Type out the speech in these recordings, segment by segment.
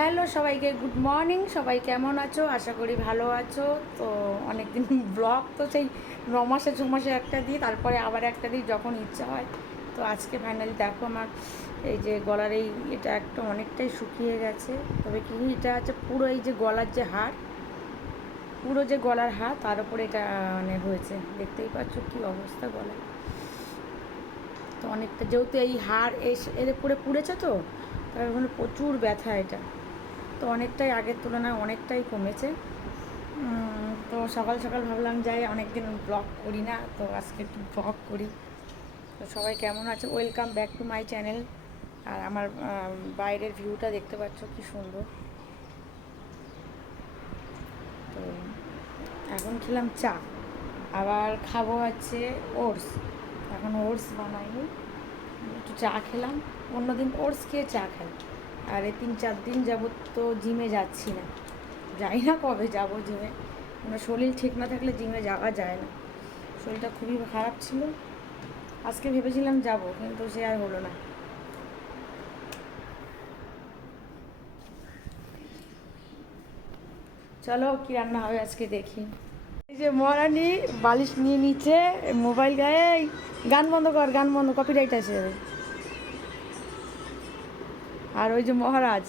Hello সবাইকে, good morning. সবাই কেমন আছো? আশা করি ভালো আছো। তো অনেকদিন ব্লগ তো সেই 9 মাসে 6 মাসে একটা দিই, তারপরে আবার একটা দিই যখন ইচ্ছা হয়। তো আজকে ফাইনালি দেখো আমার এই যে গলার এটা একটা অনেকটাই শুকিয়ে গেছে। তবে কি এটা আছে পুরো এই যে গলার যে হাড়, পুরো যে গলার হাড় তার উপরে এটা মানে হয়েছে, দেখতেই পাচ্ছ কী অবস্থা গলায়। তো অনেকটা যেহেতু এই হাড় এর উপরে পুড়েছে, তো তার ওখানে প্রচুর ব্যথা এটা। তো অনেকটাই আগের তুলনায় অনেকটাই কমেছে। তো সকাল সকাল ভাবলাম যাই, অনেকদিন ব্লগ করি না, তো আজকে একটু ব্লগ করি। তো সবাই কেমন আছে? Welcome back to my channel. আর আমার বাইরের ভিউটা দেখতে পাচ্ছ কি সুন্দর। তো এখন খেলাম চা, আবার খাবো হচ্ছে ওটস। এখন ওটস বানাইনি, একটু চা খেলাম। অন্যদিন ওটস খেয়ে চা খাই। আর এই 3-4 দিন যাবত তো জিমে যাচ্ছি না, যাই না কবে যাব জিমে। মানে শরীর ঠিক না থাকলে জিমে যাওয়া যায় না। শরীরটা খুবই খারাপ ছিল, আজকে ভেবেছিলাম যাব, কিন্তু সে আর হলো না। চলো কি রান্না হবে আজকে দেখি। এই যে মহারানী বালিশ নিয়ে নিচ্ছে, মোবাইল গায়ে। গান বন্ধ কর, গান বন্ধ, কপিরাইট আসে যাবে। আর ওই যে মহারাজ,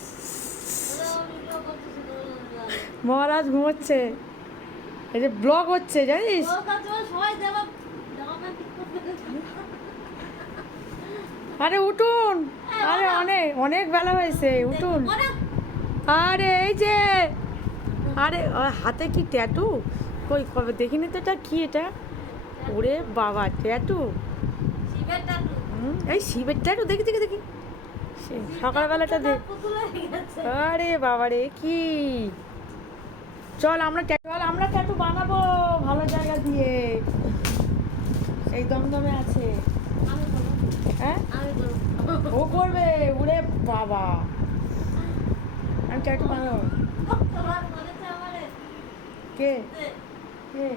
মহারাজ ঘুমোচ্ছে। এই যে ব্লগ হচ্ছে জানিস। আরে উঠুন, আরে অনেক অনেক বেলা হয়েছে, উঠুন। আরে এই যে, আরে হাতে কি ট্যাটু? কই কবে দেখিনি তো, এটা কি এটা? ওরে বাবা, ট্যাটু! এই শিবের ট্যাটু, দেখি দেখি দেখি। সকালবেলাটা দেখ। আরে বাবা রে, কি! চল আমরা ট্যাটু বানাবো ভালো জায়গা দিয়ে। সেই দমদমে আছে। হ্যাঁ ও করবে, ওরে বাবা। আমি ট্যাটু বানাবো। কে কে?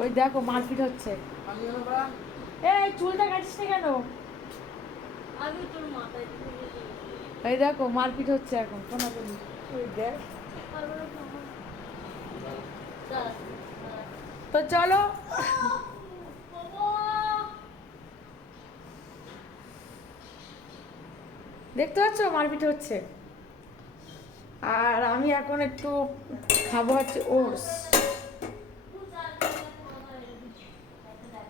ওই দেখো মারপিট হচ্ছে। এই চুলটা কাটিস না কেন? এই দেখো মারপিট হচ্ছে এখন, শোনা করি। ওই দেখ। তো চলো, দেখতে পাচ্ছ মারপিট হচ্ছে। আর আমি এখন একটু খাবো হচ্ছে ওটস।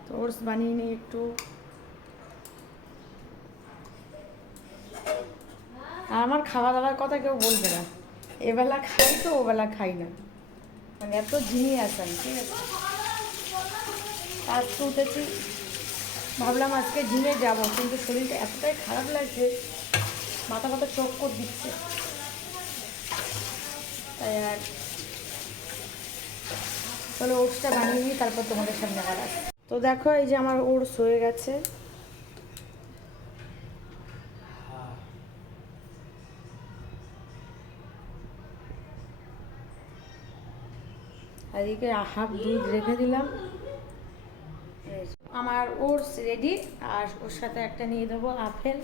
তো ওটস বানিয়ে নিই একটু। আর আমার খাওয়া দাওয়ার কথা কেউ বলবে না, এবেলা খাই তো ওবেলা খাই না, মানে এত জিনিয়াস আমি, ঠিক আছে। আজকে উঠেছি, ভাবলাম আজকে জিমে যাব, কিন্তু শরীরটা এতটাই খারাপ লাগছে, মাথা মাথা চক্কর দিচ্ছে, তাই আর। তাহলে ওটসটা বানিয়ে নিই, তারপর তোমাদের সামনে আবার আসি। তো দেখো এই যে আমার ওটস হয়ে গেছে। আর এদিকে হাফ দুধ রেখে দিলাম। আমার ওটস রেডি। আর ওর সাথে একটা নিয়ে দেবো আপেল।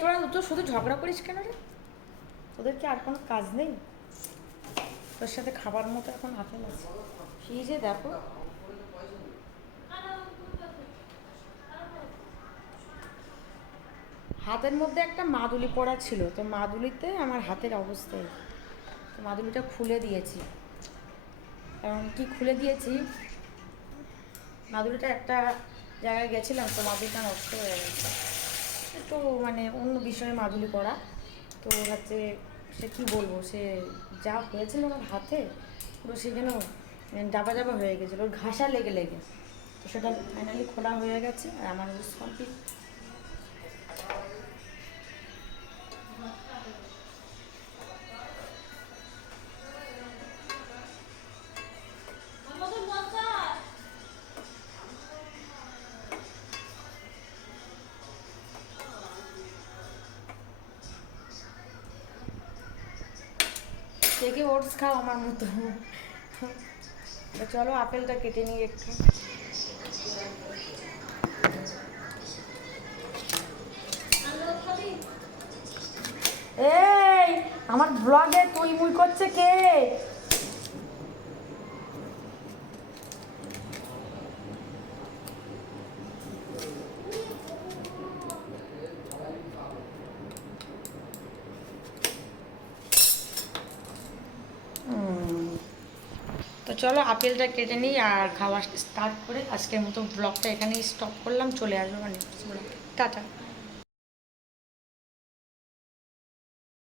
তোরা তো শুধু ঝগড়া করিস কেন রে? তোদের কি আর কোনো কাজ নেই? তোর সাথে খাবার মতো এখন আপেল আছে ফ্রিজে, দেখো। হাতের মধ্যে একটা মাদুলি পড়া ছিল, তো মাদুলিতে আমার হাতের অবস্থায়, তো মাদুলিটা খুলে দিয়েছি। কারণ কি খুলে দিয়েছি, মাদুলিটা একটা জায়গায় গেছিলাম, তো মাদুলিটা নষ্ট হয়ে গেছে। একটু মানে অন্য বিষয়ে মাদুলি পড়া, তো হচ্ছে সে কী বলবো, সে যা হয়েছিল আমার হাতে, পুরো সে যেন ডাবা ডাবা হয়ে গেছিলো, ওর ঘাসা লেগে লেগে। তো সেটা ফাইনালি খোলা হয়ে গেছে, আর আমার ইউজ কমপ্লিট। কে কে ওটস খাও আমার মতো? চলো আপেলটা কেটে নিই একটু। এই আমার ব্লগে তুই মুই করছে কে? তো চলো আপেলটা কেটে নিই আর খাওয়া স্টার্ট করে আজকের মতো ব্লগটা এখানেই স্টপ করলাম, চলে আসবো মানে টাটা।